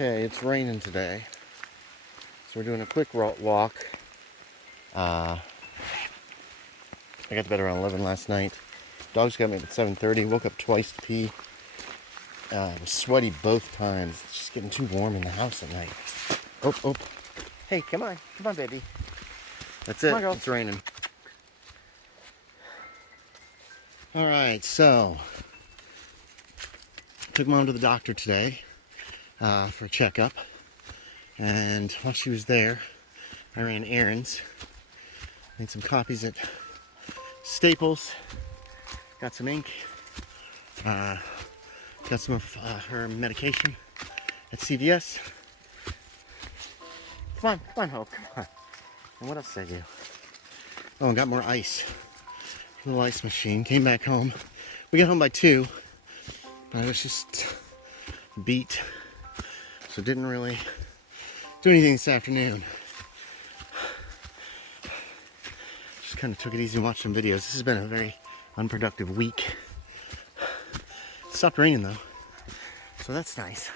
Okay, it's raining today, so we're doing a quick walk. I got to bed around 11 last night. Dogs got me up at 7:30. Woke up twice to pee. I was sweaty both times. It's just getting too warm in the house at night. Oh. Hey, come on, baby. That's it. It's raining. All right, so took Mom to the doctor today for a checkup, and while she was there, I ran errands. Made some copies at Staples. Got some ink. Got some of her medication at CVS. Come on, Hope, come on. And what else did I do? Oh, and got more ice. Little ice machine. Came back home. We got home by 2, but I was just beat, so didn't really do anything this afternoon. Just kind of took it easy and watched some videos. This has been a very unproductive week. It stopped raining though, so that's nice.